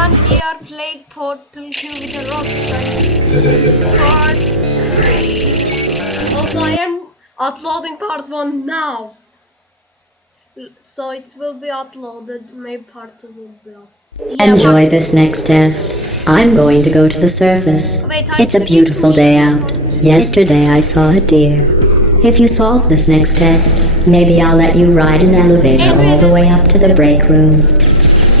everyone, we are playing Portal 2 with a rock part 3. Also, I am uploading part 1 now. So it will be uploaded, maybe part 2 will be uploaded. Enjoy this next test. I'm going to go to the surface. It's a beautiful day out. Yesterday I saw a deer. If you solve this next test, maybe I'll let you ride an elevator all the way up to the break room.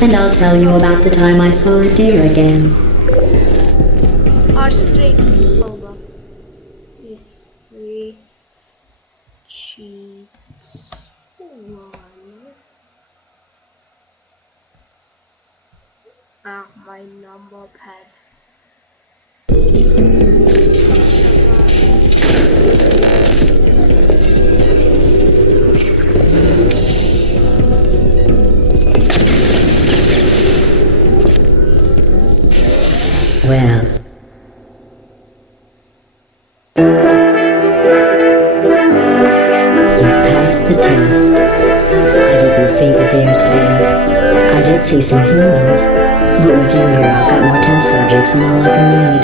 And I'll tell you about the time I saw a deer again. Our strict hold is 3 cheats 1. My number pad. Well, you passed the test. I didn't see the deer today. I did see some humans, but with you here I've got more test subjects than I'll ever need.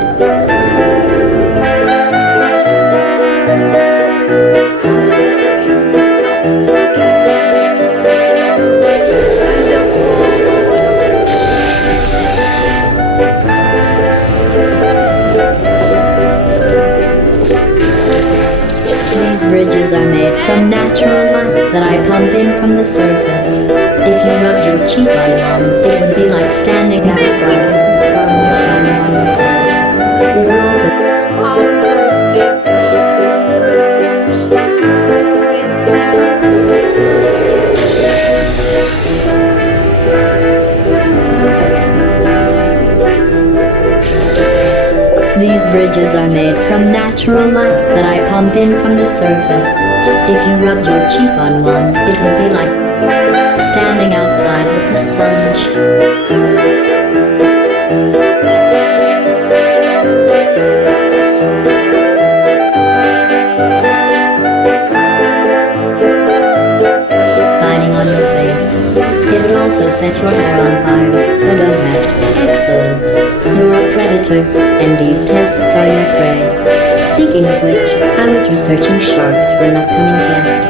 These bridges are made from natural light that I pump in from the surface. If you rubbed your cheek on one, it would be like standing outside with the sun shining on you. These bridges are made from natural light that I pump in from the surface. If you rubbed your cheek on one, it would be like standing outside with the sun. Shining on your face. It would also set your hair on fire, so don't have. Excellent. You're a predator, and these tests are your prey. Speaking of which, I was researching sharks for an upcoming test.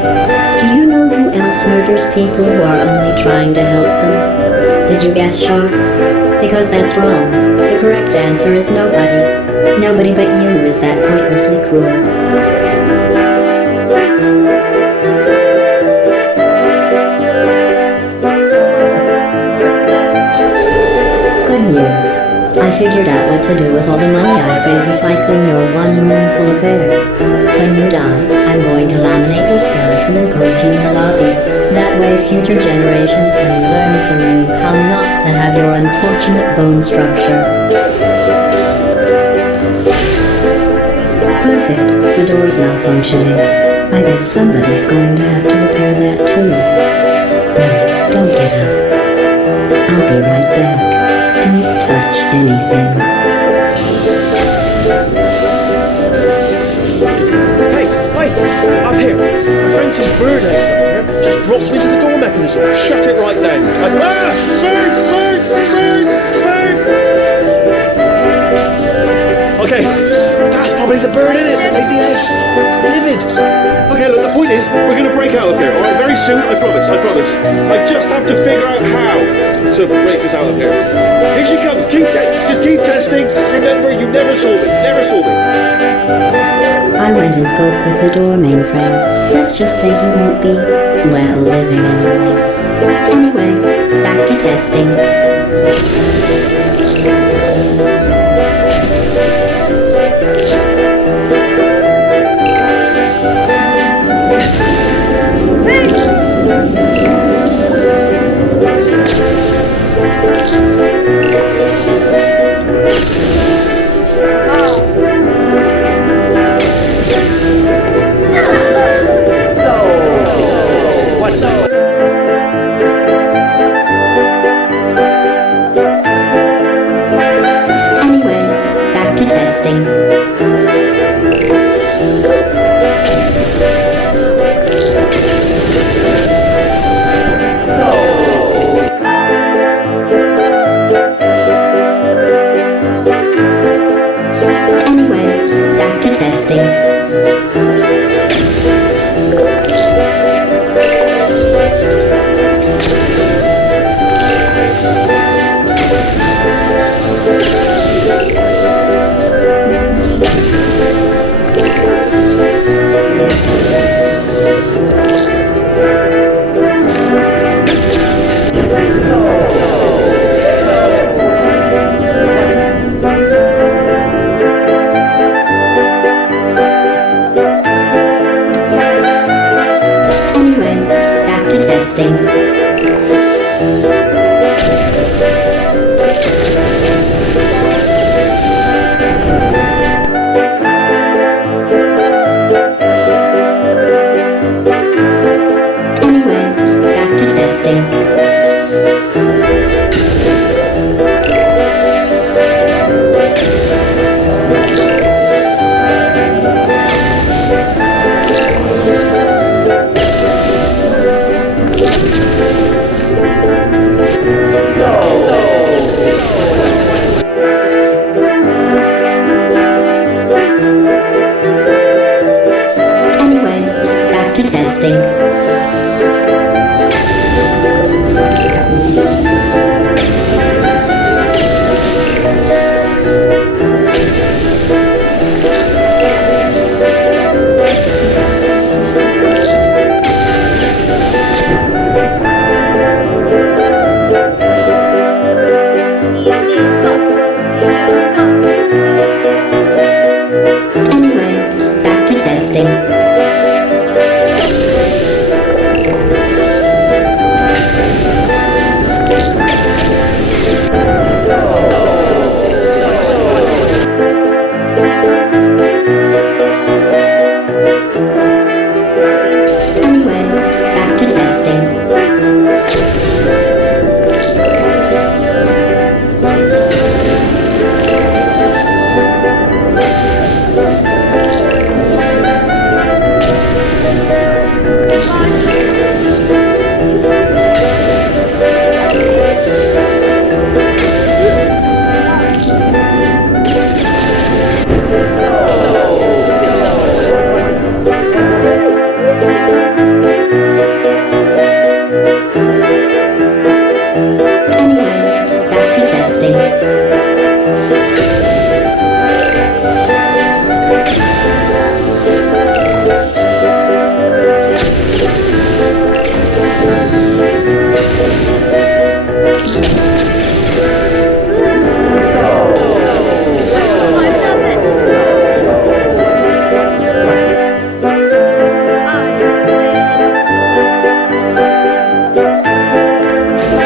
Do you know who else murders people who are only trying to help them? Did you guess sharks? Because that's wrong. The correct answer is nobody. Nobody but you is that pointlessly cruel. Good news. I figured out what to do with all the money I save recycling your one room full of air. When you die, I'm going to laminate your skeleton and pose you in the lobby. That way future generations can learn from you how not to have your unfortunate bone structure. Perfect. The door's malfunctioning. I guess somebody's going to have to repair that too. No, don't get up. I'll be right back. Don't touch anything. Hey, wait! Up here! I found some bird eggs up here. Just dropped me into the door mechanism. Shut it right down. Bird! Bird! Bird! Bird! Okay, that's probably the bird in it that laid the eggs. Livid. Okay, look, the point is, we're going to break out of here, alright? Very soon, I promise, I promise. I just have to figure out how to break us out of here. Here she comes, just keep testing. Remember, you never solve it, never solve it. I went and spoke with the door mainframe. Let's just say he won't be, well, living anymore. Anyway, back to testing. testing. Anyway, back to testing. Anyway, back to testing. It is possible. Just come. Anyway, back to testing. Anyway, back to testing.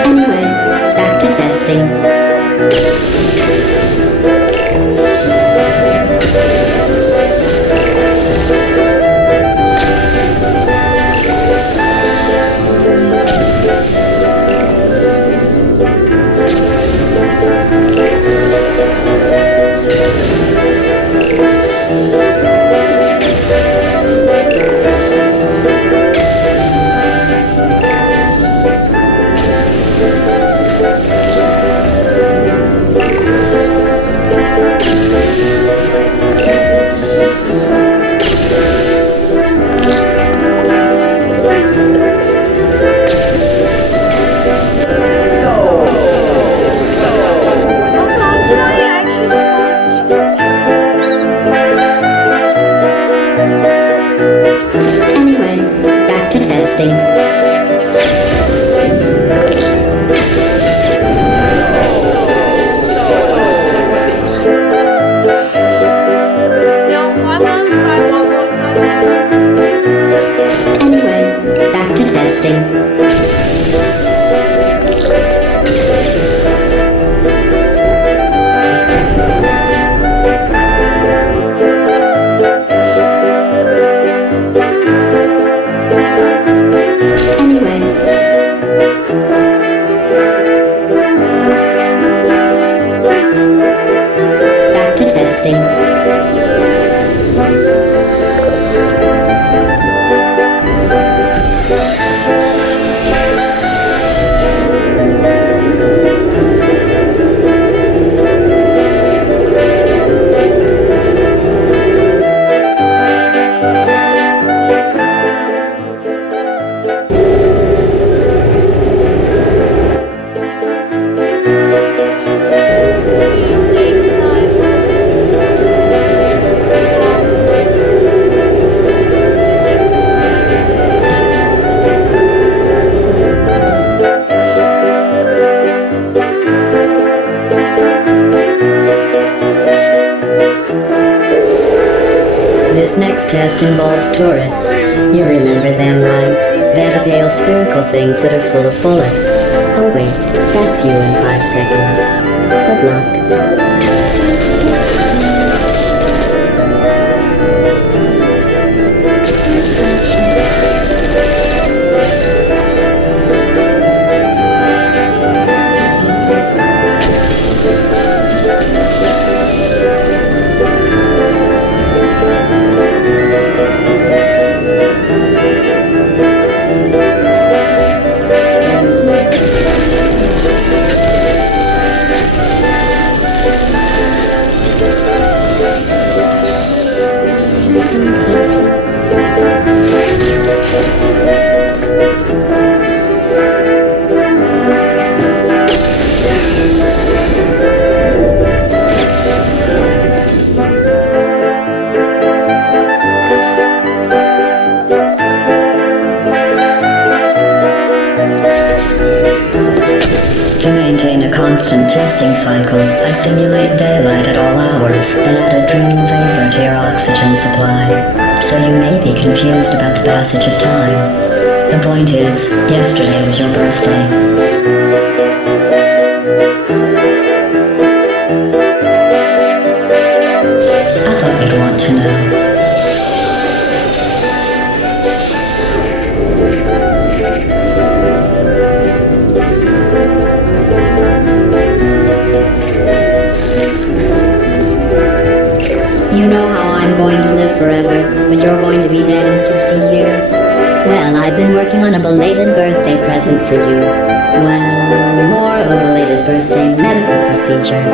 Anyway, back to testing. Anyway, back to testing. Also, did I actually spot Anyway, back to testing. No, I'm gonna try one more time. Anyway, back to testing. Back to testing. It takes This next test involves turrets. You remember them, right? They're the pale spherical things that are full of bullets. Oh wait, that's you in 5 seconds. Good luck. To maintain a constant testing cycle, I simulate daylight at all hours and add a dreaming vapor to your oxygen supply. So you may be confused about the passage of time. The point is, yesterday was your birthday. I thought you'd want to know. You know how I'm going to live forever, but you're going to be dead in 60 years? Well, I've been working on a belated birthday present for you. Well, more of a belated birthday medical procedure.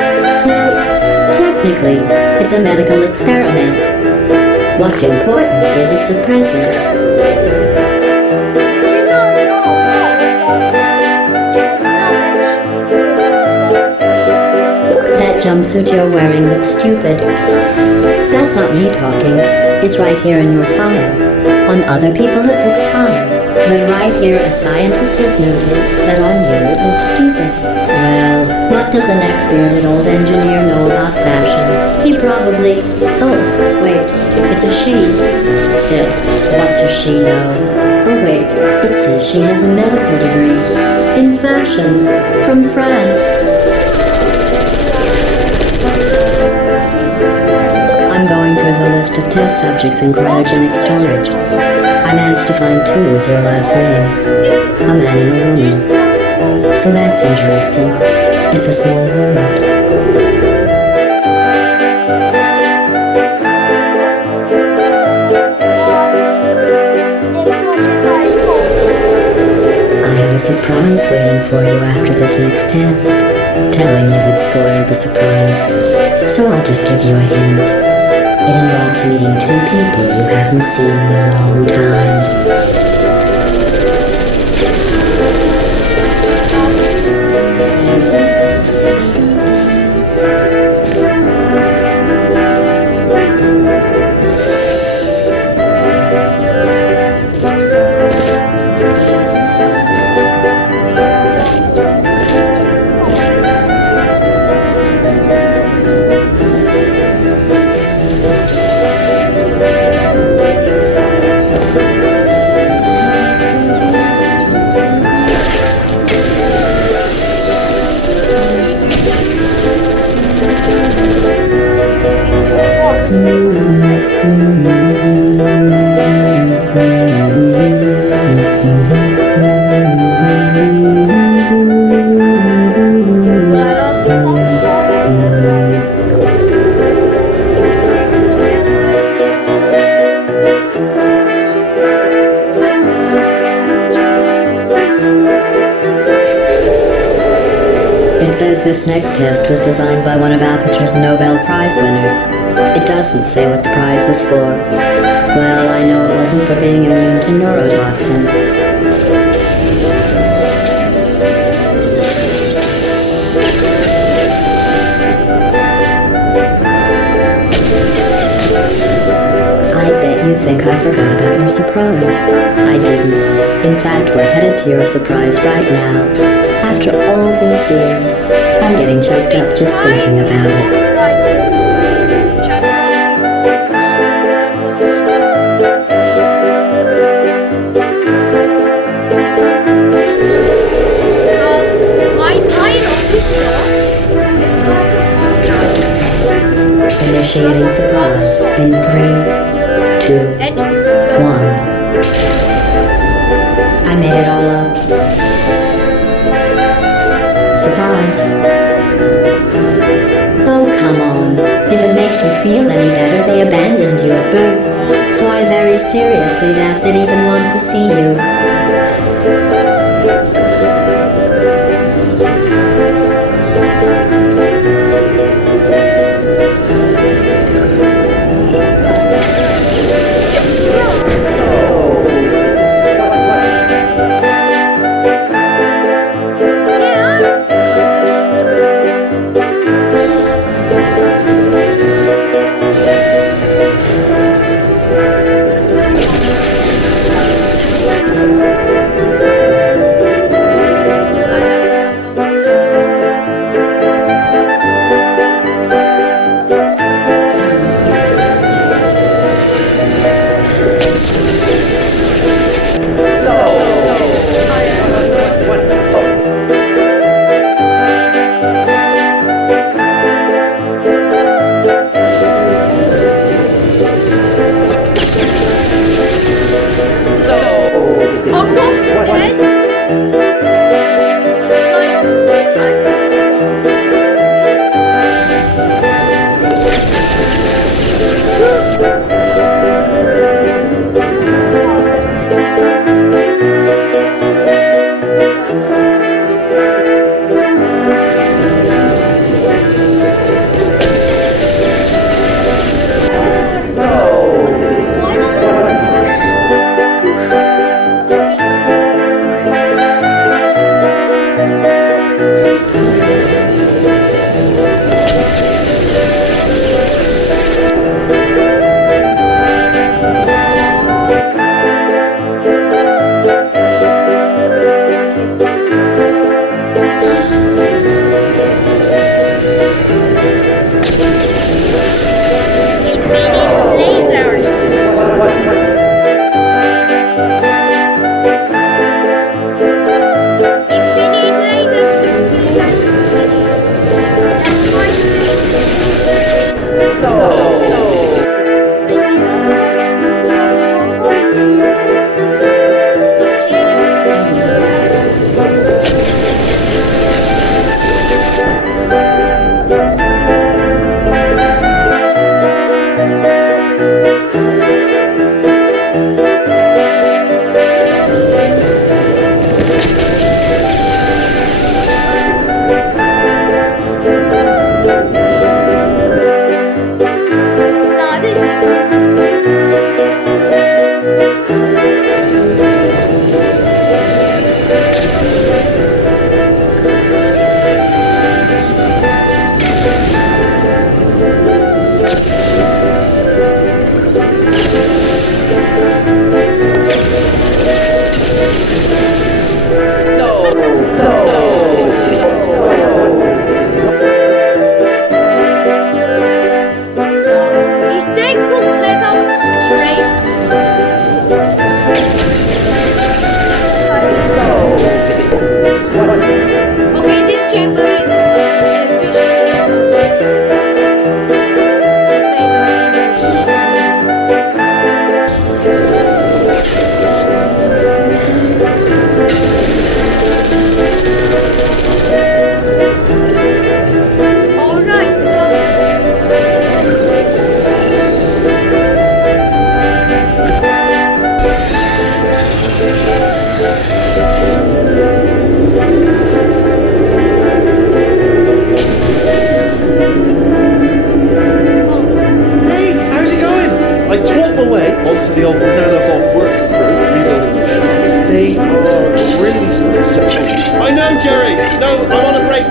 Technically, it's a medical experiment. What's important is it's a present. That jumpsuit you're wearing looks stupid. That's not me talking. It's right here in your file. On other people it looks fine. But right here a scientist has noted that on you it looks stupid. Well, what does a neck-bearded old engineer know about fashion? He probably... Oh, wait, it's a she. Still, what does she know? Oh wait, it says she has a medical degree. In fashion. From France. I'm going through the list of test subjects in cryogenic storage. I managed to find 2 with your last name. A man and a woman. So that's interesting. It's a small world. I have a surprise waiting for you after this next test. Telling you would spoil the surprise. So I'll just give you a hint. It involves meeting 2 people you haven't seen in a long time. It says this next test was designed by one of Aperture's Nobel Prize winners. It doesn't say what the prize was for. Well, I know it wasn't for being immune to neurotoxin. I bet you think I forgot about your surprise. I didn't. In fact, we're headed to your surprise right now. After all these years, I'm getting choked up just thinking about it. Start the podcast. Initiating surprise in 3, 2, And just 1. I made it all up. Surprise. Oh, come on. If it makes you feel any better, they abandoned you at birth. So I very seriously doubt they'd even want to see you. I'm not dead.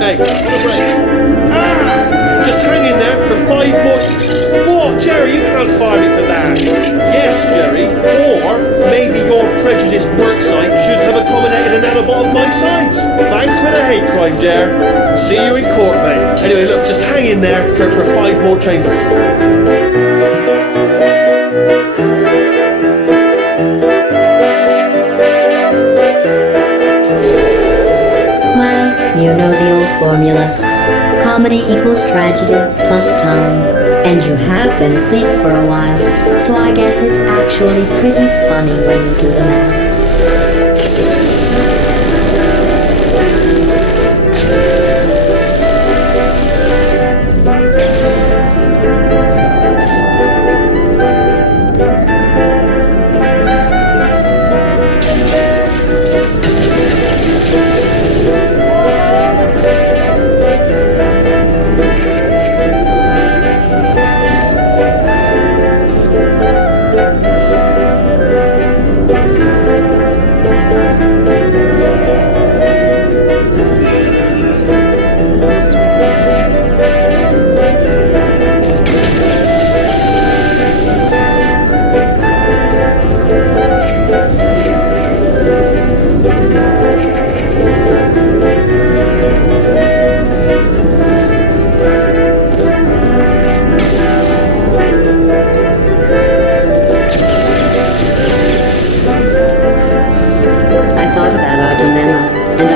mate. On a break. Ah! Just hang in there for 5 more... What, Jerry? You can't fire me for that. Yes, Jerry. Or maybe your prejudiced worksite should have accommodated a nanobot of my size. Thanks for the hate crime, Jer. See you in court, mate. Anyway, look, just hang in there for 5 more chambers. Well, you know the old formula. Comedy equals tragedy plus time. And you have been asleep for a while, so I guess it's actually pretty funny when you do the math.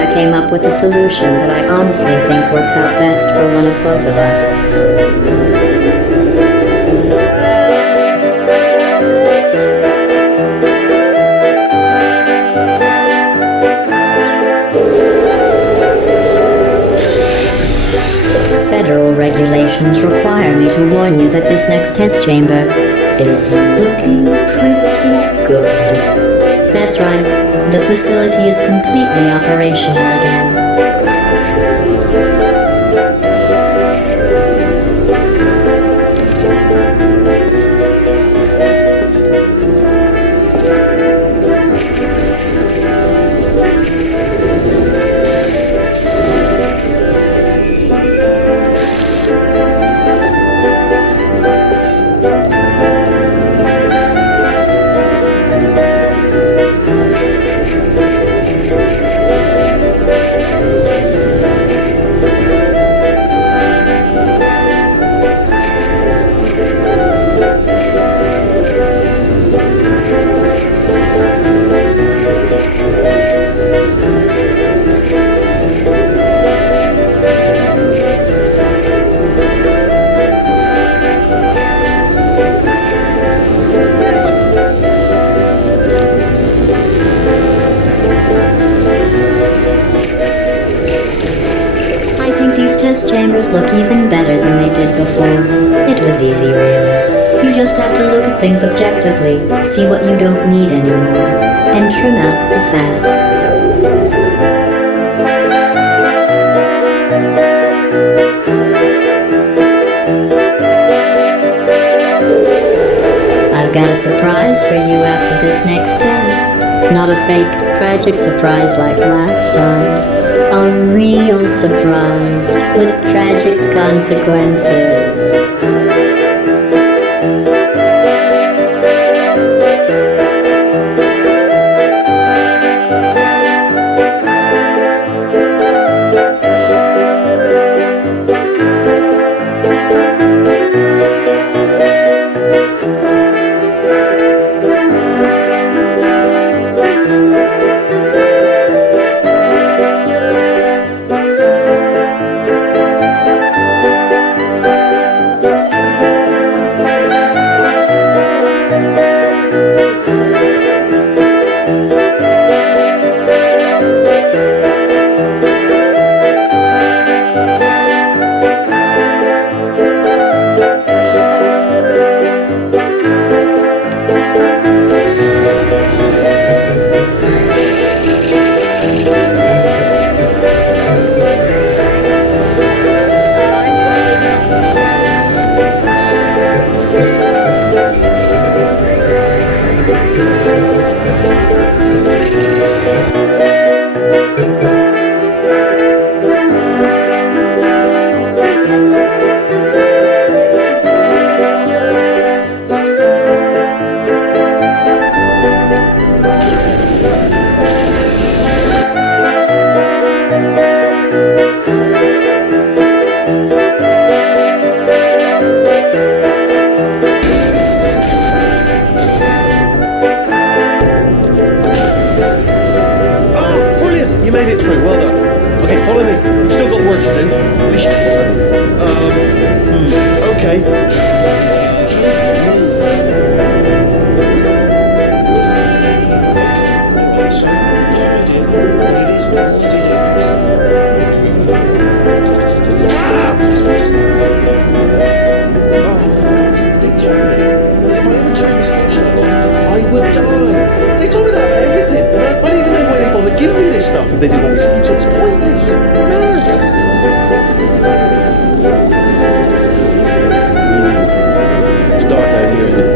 Came up with a solution that I honestly think works out best for one of both of us. Federal regulations require me to warn you that this next test chamber is looking pretty good. That's right. The facility is completely operational again. Test chambers look even better than they did before. It was easy, really. You just have to look at things objectively, see what you don't need anymore, and trim out the fat. I've got a surprise for you after this next test. Not a fake, tragic surprise like last time. A real surprise with tragic consequences. English teacher. Okay. Alright, so, I've got an idea, but it is bloody dangerous. Here we go. Ah! Oh, for God's sake, they told me that if I ever turned this flashlight on, I would die. They told me that about everything. And I don't even know why they bothered giving me this stuff if they didn't want me to use it. It's pointless. Mad. It's dark down here, isn't it?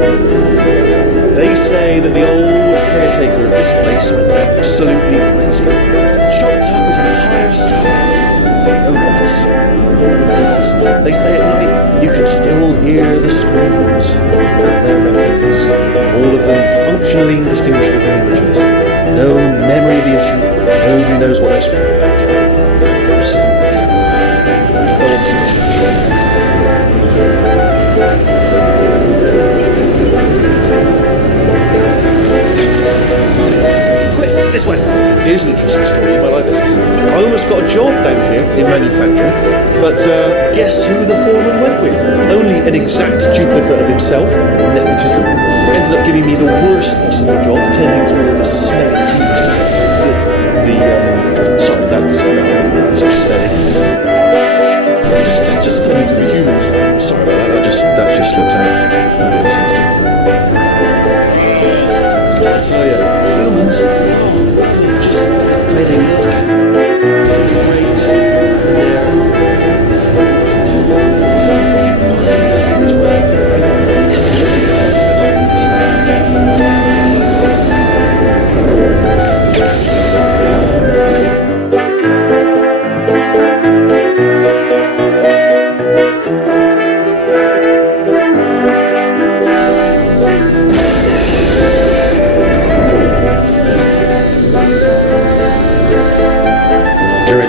They say that the old caretaker of this place went absolutely crazy. Chopped up his entire staff. Robots. All the robots. They say at night you could still hear the screams of their replicas. All of them functionally indistinguishable from the originals. No memory of the incident. Nobody knows what they're screaming about. Absolutely terrifying. Go on to it. Quick, this way. Here's an interesting story. You might like this. I almost got a job down here in manufacturing, but guess who the foreman went with? Only an exact duplicate of himself. Nepotism. Ended up giving me the worst possible job, tending to all the smelly humans. Sorry, that's it's steady. Just tending to the humans. Sorry about that. That just slipped out. I'm being sensitive. I tell you, humans, just fading look. Great, and they're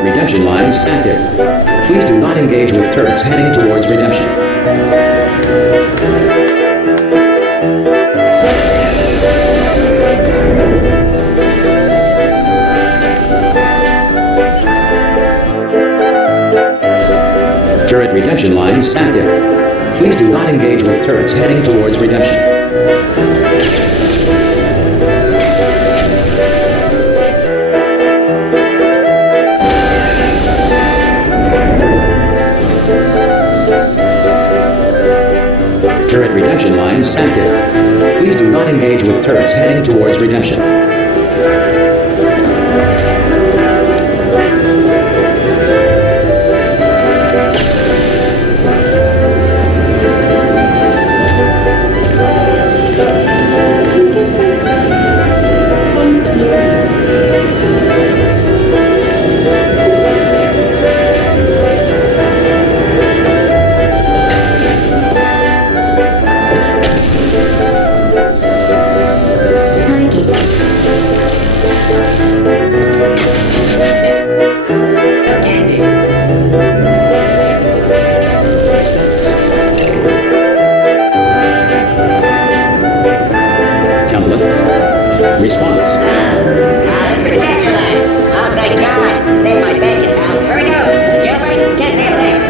Redemption lines active. Please do not engage with turrets heading towards redemption. Turret redemption lines active. Please do not engage with turrets heading towards redemption. Turret redemption lines active. Please do not engage with turrets heading towards redemption. Response. It's ridiculous. Oh, thank God. Save my budget, pal. Here we go. Is it jailbreak? Can't say a thing.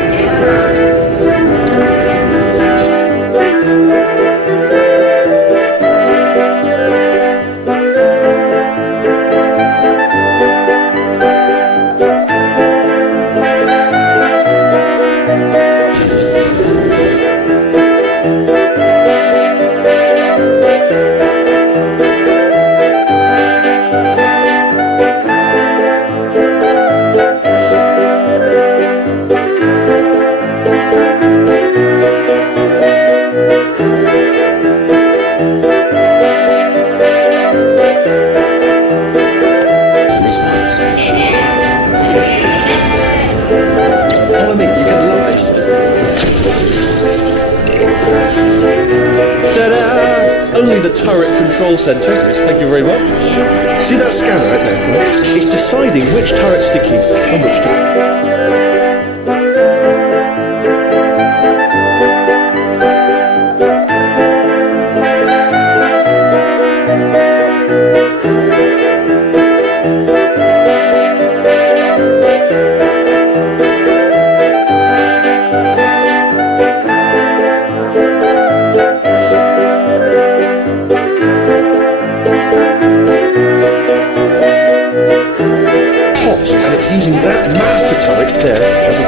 Follow me, you're gonna love this. Ta-da! Only the turret control center. Thank you very much. See that scanner right there? Right? It's deciding which turrets to keep and which to.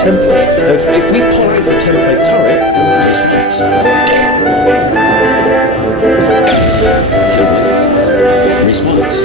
template. Now, if we pull out the template turret, Response.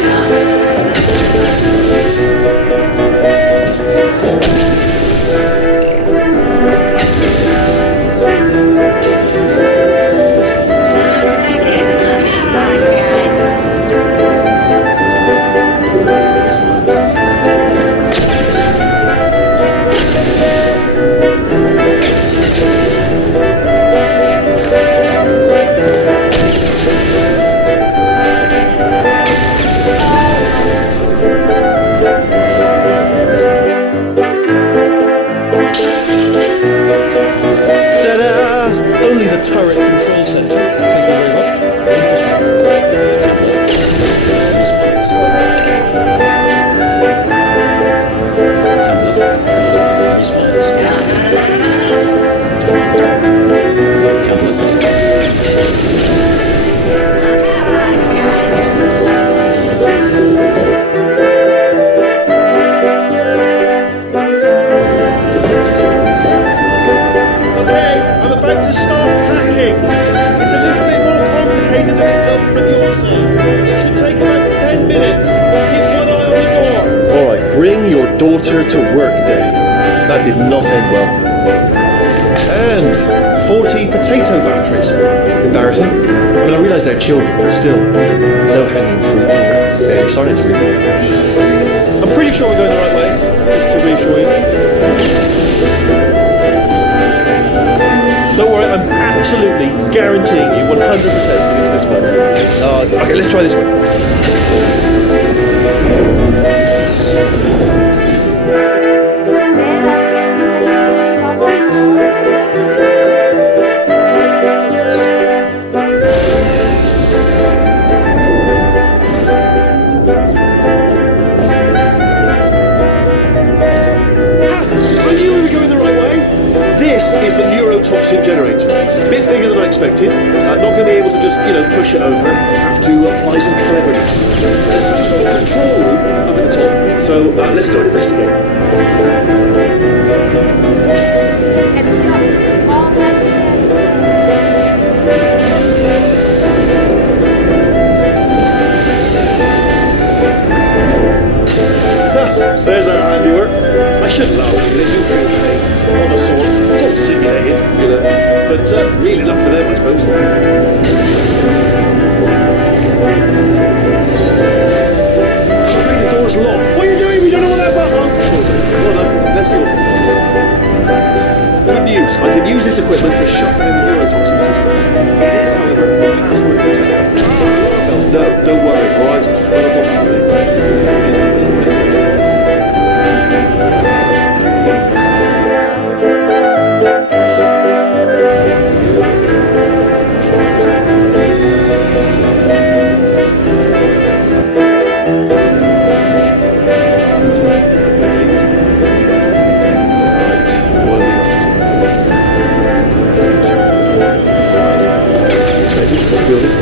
ta-da! Only the turret control center. Thank you very much. Okay, I'm about to start hacking. It's a little bit more complicated than it looked from your side. It should take about 10 minutes. Keep one eye on the door. Alright, bring your daughter to work day. That did not end well. And 40 potato batteries. Embarrassing. I mean, I realise they're children, but still, no hanging fruit or fairly science, really. I'm pretty sure we're going the right way, just to reassure you. Don't worry, I'm absolutely guaranteeing you 100% that it's this one. Okay, let's try this one. I knew we were going the right way. This is the neurotoxin generator. Bit bigger than I expected. Not going to be able to just, push it over. Have to apply some cleverness. There's some sort of control room up at the top. So let's go and investigate. There's our handiwork. I shouldn't laugh at this. You feel pain of a sort. It's all simulated, but real enough for them, I suppose. I think the door's locked. What are you doing? We don't know what that button is. Hold on. Let's see what's inside. Good news. I can use this equipment to shut down the neurotoxin system. It is, however, password protected. No, don't worry. All right.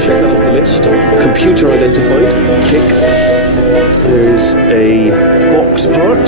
Check that off the list. Computer identified. Tick. There is a box part.